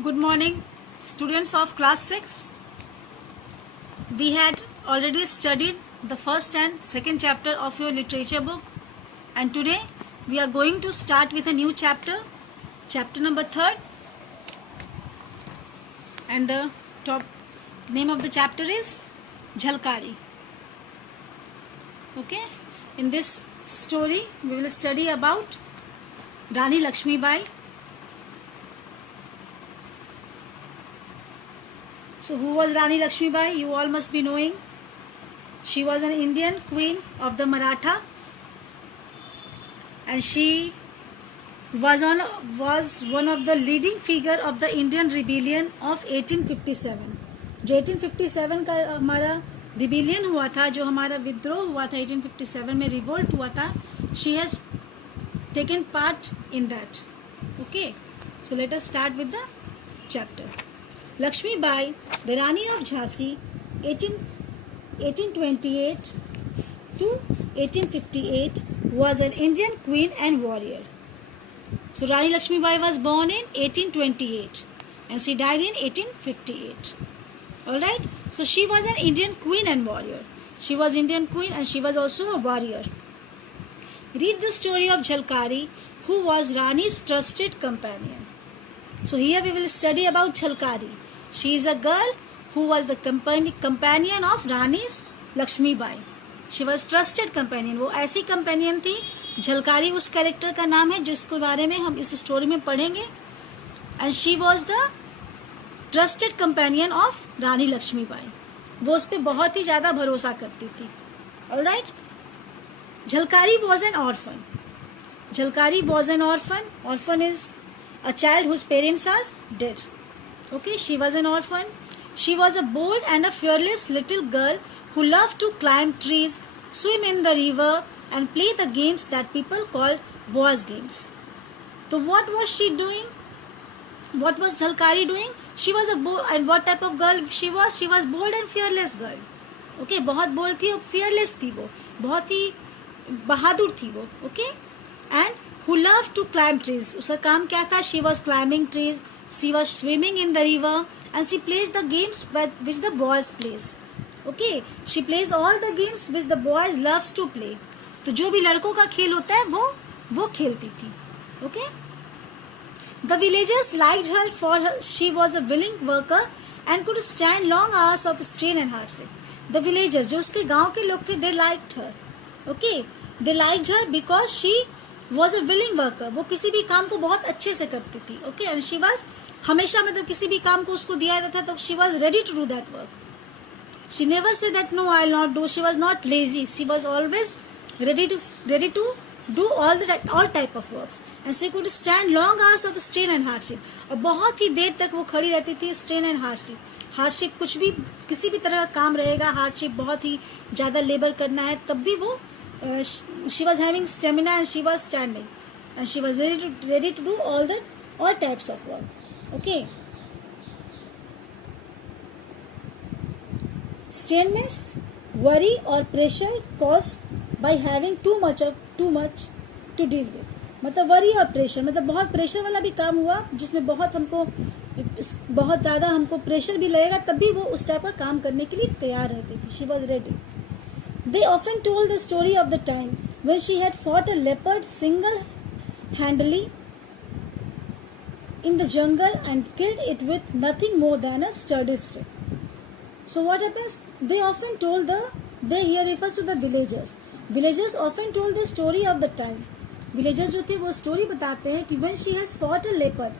Good morning, students of class 6. We had already studied the first and second chapter of your literature book, and today we are going to start with a new chapter, chapter number 3, and the top name of the chapter is Jhalkari. Okay, in this story we will study about Rani Lakshmi Bai. So who was Rani Lakshmi Bai? You all must be knowing. She was an Indian queen of the Maratha, and she was one of the leading figure of the Indian rebellion of 1857. जो 1857 का हमारा rebellion हुआ था, जो हमारा विद्रोह हुआ था 1857 में, रिवोल्ट हुआ था, she has taken part in that. Okay, so let us start with the chapter. Lakshmi Bai, the Rani of Jhansi, 1828 to 1858, was an Indian queen and warrior. So Rani Lakshmi Bai was born in 1828 and she died in 1858. Alright, so she was an Indian queen and warrior. She was Indian queen and she was also a warrior. Read the story of Jhalkari, who was Rani's trusted companion. So here we will study about Jhalkari. She is a girl who was the companion of Rani's Lakshmi Bai. She was trusted companion. वो ऐसी companion थी. झलकारी उस character का नाम है जिसके बारे में हम इस स्टोरी में पढ़ेंगे. And she was the trusted companion of Rani Lakshmi Bai. वो उस पर बहुत ही ज़्यादा भरोसा करती थी. Alright? Jhalkari was an orphan. Jhalkari was an orphan. Orphan is a child whose parents are dead. Okay, she was an orphan. She was a bold and a fearless little girl who loved to climb trees, swim in the river, and play the games that people called boys' games. So what was she doing? What was Jhalkari doing? She was and what type of girl she was? She was bold and fearless girl. Okay, बहुत bold थी और fearless थी वो, बहुत ही बहादुर थी वो. Okay, and who loved to climb trees. उसका काम क्या था? She was climbing trees, she was swimming in the river, and she plays the games which the boys plays. Okay, she plays all the games which the boys loves to play. तो जो भी लड़कों का खेल होता है वो खेलती थी. Okay, the villagers liked her for she was a willing worker and could stand long hours of strain and hardship. The villagers, जो उसके गांव के लोग थे, they liked her. Okay, they liked her because she was a willing worker. वो किसी भी काम को बहुत अच्छे से करती थी. Okay, and she was हमेशा मतलब किसी भी काम को उसको दिया जाता था तो she was ready to do that work. She never said that no, I'll not do. She was not lazy. She was always ready to do all type of works, and she could stand long hours of strain and hardship. और बहुत ही देर तक वो खड़ी रहती थी. strain and hardship कुछ भी किसी भी तरह का काम रहेगा, hardship बहुत ही ज़्यादा लेबर करना है, तब भी वो she was having stamina and she was standing and she was ready to do all types of work. Okay, strain means worry or pressure caused by having too much to deal with. मतलब worry और pressure, मतलब बहुत pressure वाला भी काम हुआ जिसमें बहुत ज़्यादा हमको pressure भी लगेगा, तब भी वो उस टाइप का काम करने के लिए तैयार रहती थी. She was ready. They often told the story of the time when she had fought a leopard single-handedly in the jungle and killed it with nothing more than a sturdy stick. So what happens? They often told they here refers to the villagers. Villagers often told the story of the time. Villagers जो थे वो story बताते हैं कि when she has fought a leopard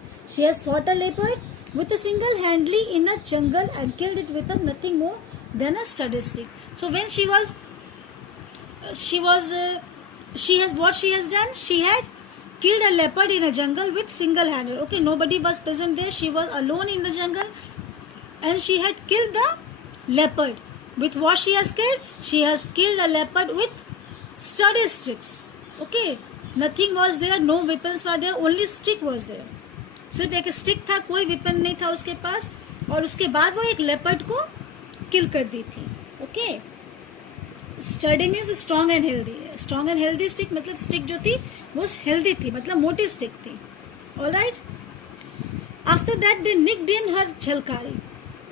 with a single-handedly in a jungle and killed it with nothing more than a sturdy stick. So when she has done, she had killed a leopard in a jungle with single-handed. Okay, nobody was present there. She was alone in the jungle, and she had killed the leopard. With what she has killed? She has killed a leopard with sturdy sticks. Okay, nothing was there, no weapons were there, only stick was there. सिर्फ एक stick था, कोई weapon नहीं था उसके पास, और उसके बाद वो एक लेपर्ड को किल कर दी थी. Okay, study means strong and healthy. Strong and healthy stick मतलब स्टिक जो थी वो हेल्दी थी, मतलब मोटी स्टिक थी. Alright, After that they nicknamed her Jhalkari.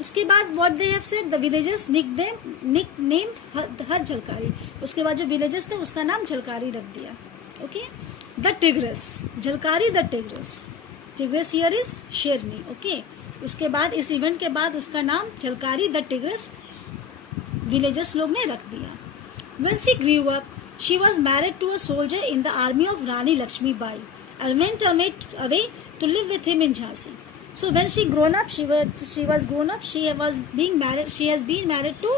उसके बाद what they have said, the villagers nicknamed her Jhalkari. उसके बाद जो villagers थे उसका नाम झलकारी रख दिया. Okay. The Tigress, Jhalkari the Tigress. Tigress here is शेरनी. Okay. उसके बाद इस इवेंट के बाद उसका नाम झलकारी द टिग्रेस विलेजर्स लोग ने रख दिया. When she grew up, she was married to a soldier in the army of Rani Lakshmi Bai and went away to live with him in Jhansi. So when she grown up, she was grown up. She was being married. She has been married to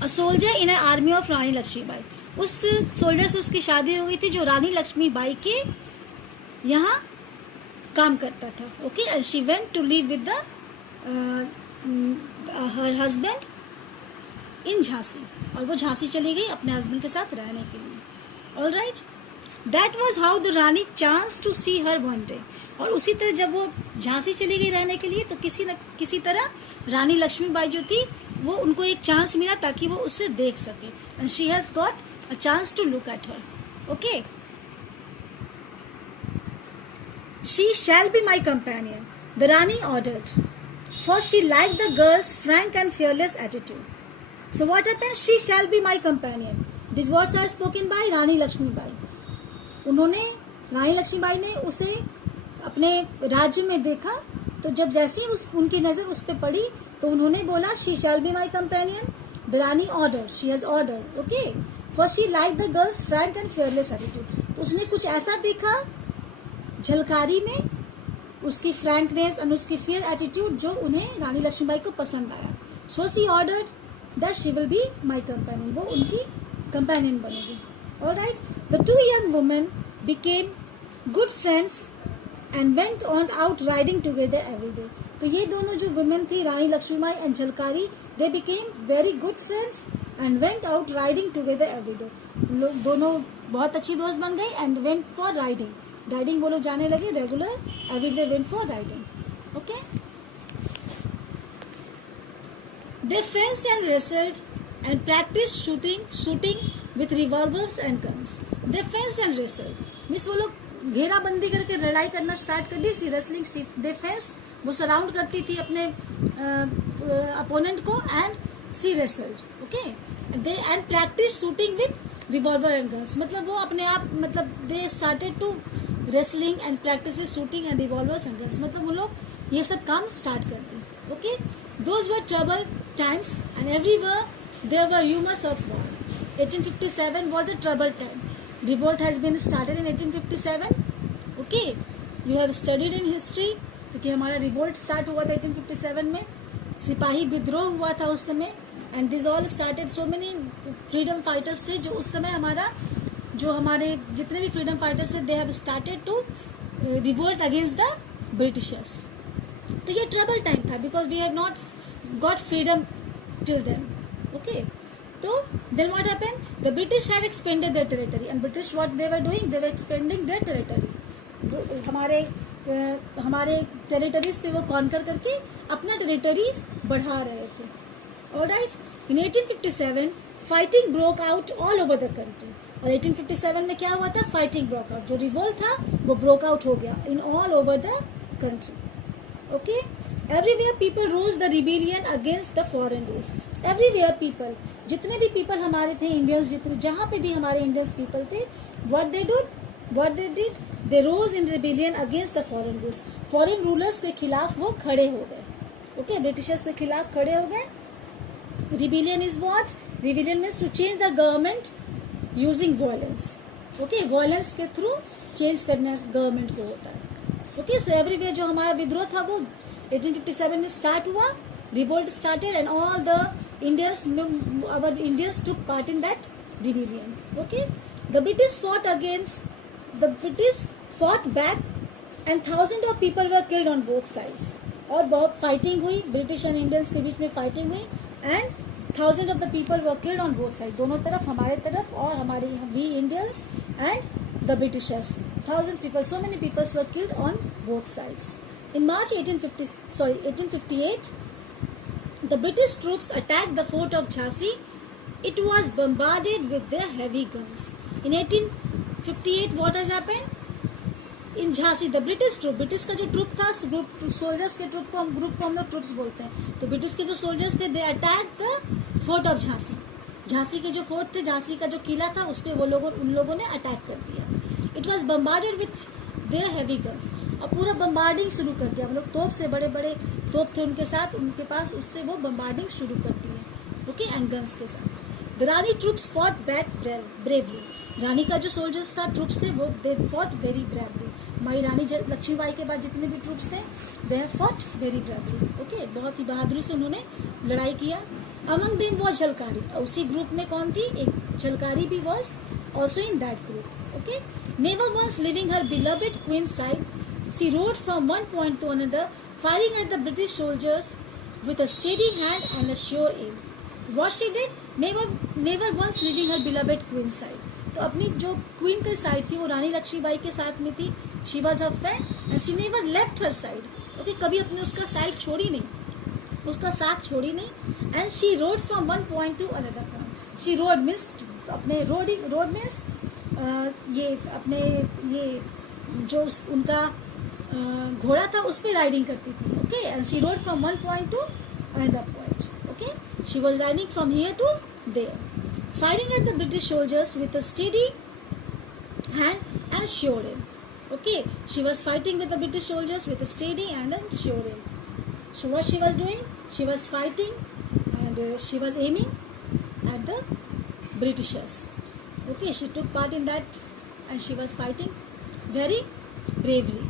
a soldier in an army of Rani Lakshmi Bai. उस soldier से उसकी शादी हो गई थी जो रानी लक्ष्मी बाई के यहाँ काम करता था. Okay. And she went to live with her husband in Jhansi. और वो झांसी चली गई अपने हस्बैंड के साथ रहने के लिए. All right. That was how the Rani chance to see her one day. और उसी तरह जब वो झांसी चली गई रहने के लिए तो किसी न किसी तरह रानी लक्ष्मीबाई जो थी वो उनको एक चांस मिला ताकि वो उससे देख सके. And she has got a chance to look at her. Okay. She shall be my companion, the Rani ordered, for she liked the girl's frank and fearless attitude. So what happened? She shall be my companion. These words are spoken by Rani Lakshmibai. उन्होंने रानी लक्ष्मीबाई ने उसे अपने राज्य में देखा तो जब जैसे ही उनकी नजर उस पर पड़ी तो उन्होंने बोला she shall be my companion, the Rani ordered, she has ordered. Okay, for she liked the girl's frank and fearless attitude. तो उसने कुछ ऐसा देखा झलकारी में, उसकी फ्रैंकनेस और उसकी फियर एटीट्यूड जो उन्हें रानी लक्ष्मीबाई को पसंद आया. So she ordered that she will be my companion. वो उनकी कंपेनियन बनेगी. Alright. The two young women became good friends and went on out riding together every day. तो ये दोनों जो वुमेन थी Rani Lakshmibai and Jhalkari, they became very good friends and went out riding together every day. लोग दोनों बहुत अच्छी दोस्त बन गई and went for riding. Riding वो लोग जाने लगे regular. Every day went for riding. Okay. They fenced and wrestled and practice shooting with revolvers and guns. They fenced and wrestled means वो लोग घेराबंदी करके लड़ाई करना स्टार्ट कर दी. सी रेसलिंग, दे फेंस्ड, वो सराउंड करती थी अपने अपोनेंट को. And see wrestled. Okay. They and practice shooting with revolver and guns. मतलब वो अपने आप मतलब they started to wrestling and practice shooting and revolvers and guns. मतलब वो लोग ये सब काम स्टार्ट कर दी. Okay. Those were trouble times and everywhere there were rumours of war. 1857 was a troubled time. Revolt has been started in 1857. Okay, you have studied in history. क्योंकि हमारा रिवोल्ट स्टार्ट हुआ था 1857 में. सिपाही विद्रोह हुआ था उस समय. And this all started. So many freedom fighters थे जो उस समय हमारे जितने भी फ्रीडम फाइटर्स थे, they have started to revolt against the Britishers. तो ये ट्रबल टाइम था because we have not got freedom till then. Okay. So then what happened? The British had expanded their territory, and British what they were doing? They were expanding their territory. हमारे territories पे वो conquer करके अपना territories बढ़ा रहे थे. Alright. In 1857 fighting broke out all over the country. और 1857 में क्या हुआ था? Fighting broke out. जो रिवोल्ट था वो ब्रोक आउट हो गया in all over the country. Okay, everywhere people rose the rebellion against the foreign rules. Everywhere people, जितने भी people हमारे थे इंडियंस, जितने जहाँ पे भी हमारे इंडियंस people थे, what they did, they rose in rebellion against the foreign rules. Foreign rulers के खिलाफ वो खड़े हो गए. Okay, Britishers के खिलाफ खड़े हो गए. Rebellion is what? Rebellion means to change the government using violence. Okay, violence के थ्रू चेंज करना गवर्नमेंट को होता है. ओके. सो एवरीवेयर जो हमारा विद्रोह था वो 1857 में स्टार्ट हुआ. Revolt started and all the Indians took part in that rebellion. Okay. The British fought back and thousand of people were killed on both sides. और बहुत फाइटिंग हुई, ब्रिटिश एंड इंडियंस के बीच में फाइटिंग हुई and thousand of the people were killed on both side. दोनों तरफ, हमारे तरफ और हमारे we Indians and the Britishers. Thousands people, so many people were killed on both sides. In March 1858, the British troops attacked the fort of Jhansi. It was bombarded with their heavy guns. In 1858, what has happened? In Jhansi the British troop, British का जो troop था, group soldiers के troop को हम लोग troops बोलते हैं, तो ब्रिटिश के जो सोल्जर्स थे they attack the fort of Jhansi, Jhansi के जो फोर्ट थे, झांसी का जो किला था उस पर उन लोगों ने अटैक कर दिया। It was bombarded with their heavy guns, और पूरा बम्बार्डिंग शुरू कर दिया, हम लोग तोप से, बड़े बड़े तोप थे उनके साथ, उनके पास, उससे वो बम्बार्डिंग शुरू कर दिए, ओके, एंड गन्स के साथ। The Rani troops fought back bravely, Rani का जो सोल्जर्स था, ट्रूप्स थे, वो दे फॉट वेरी ब्रेवली, हमारी रानी लक्ष्मीबाई के बाद जितने भी ट्रूप्स थे they have fought very bravely, okay, बहुत ही बहादुरी से उन्होंने लड़ाई किया। अमंग देम वॉज झलकारी, उसी ग्रुप में कौन थी, एक झलकारी भी was also in that group, okay. Never once leaving her beloved queen side, she rode from one point to another, firing at the British soldiers with a steady hand and a sure aim. What she did? Never once leaving her beloved queen's side. तो अपनी जो queen की side थी वो रानी लक्ष्मीबाई के साथ में थी, she was her friend and she never left her side, okay, कभी अपने उसका साइड छोड़ी नहीं, उसका साथ छोड़ी नहीं। And she rode from one point to another point, she road means अपने रोड मीन्स ये अपने ये जो उनका घोड़ा था उस पर राइडिंग करती थी, okay, and she rode from one point to another point, okay, she was riding from here to there, firing at the British soldiers with a steady hand and sure aim, okay, she was fighting with the British soldiers with a steady hand and sure aim. So what she was doing, she was fighting and she was aiming at the Britishers, okay, she took part in that and she was fighting very bravely.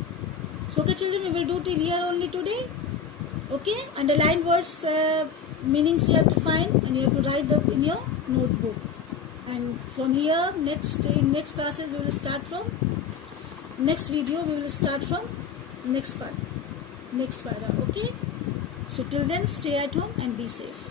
So okay children, we will do till here only today, okay, underline words, meanings you have to find and you have to write them in your notebook, and from here in next classes we will start from next video, we will start from next para, okay. So till then stay at home and be safe.